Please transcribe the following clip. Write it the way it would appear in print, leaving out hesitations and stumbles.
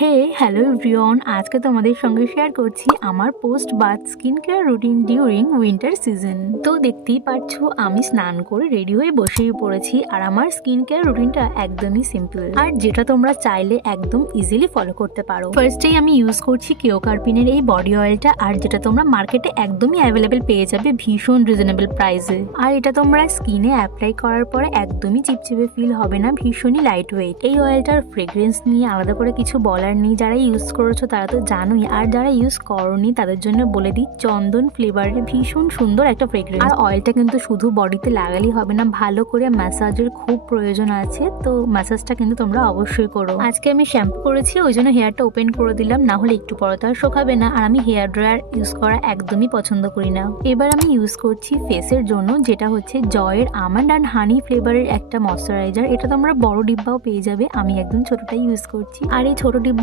হে hello everyone, আজকে তোমাদের সঙ্গে শেয়ার করছি আমার post bath skin care routine during winter season. তো দেখতেই পাচ্ছ আমি স্নান করে রেডি হয়ে বসেই পড়েছি। আর আমার স্কিন কেয়ার রুটিনটা একদমই সিম্পল, আর যেটা তোমরা চাইলে একদম ইজিলি ফলো করতে পারো। ফার্স্টেই আমি ইউজ করছি কিওকার্পিনের এই বডি অয়েলটা, আর যেটা তোমরা মার্কেটে একদমই অ্যাভেলেবেল পেয়ে যাবে ভীষণ রিজনেবল প্রাইসে। আর এটা তোমরা স্কিনে অ্যাপ্লাই করার পরে একদমই চিপচিপে ফিল হবে না, ভীষণই লাইট ওয়েট। এই অয়েলটার ফ্রেগ্রেন্স নিয়ে আলাদা করে কিছু বলার নেই, যারা ইউজ করেছো তারা তো জানোই, আর যারা ইউজ করোনি তাদের জন্য বলে দিই, চন্দন ফ্লেভারের ভীষণ সুন্দর একটা ফ্রেগ্রেন্স। আর অয়েলটা কিন্তু শুধু বডিতে লাগালেই হবে না, ভালো করে ম্যাসাজের খুব প্রয়োজন আছে, তো ম্যাসাজটা কিন্তু তোমরা অবশ্যই করো। আজকে আমি শ্যাম্পু করেছি, ওই জন্য হেয়ারটা ওপেন করে দিলাম, না হলে একটু পরে তো আর শোকাবে না। আর আমি হেয়ার ড্রায়ার ইউজ করা একদমই পছন্দ করি না। এবার আমি ইউজ করছি ফেসের জন্য, যেটা হচ্ছে জয়ের আমন্ড অ্যান্ড হানি ফ্লেভারের একটা ময়শ্চারাইজার। এটা তোমরা বড় ডিব্বাও পেয়ে যাবে, আমি একদম ছোটটাই ইউজ করছি। আর এই ছোট ডিব্বা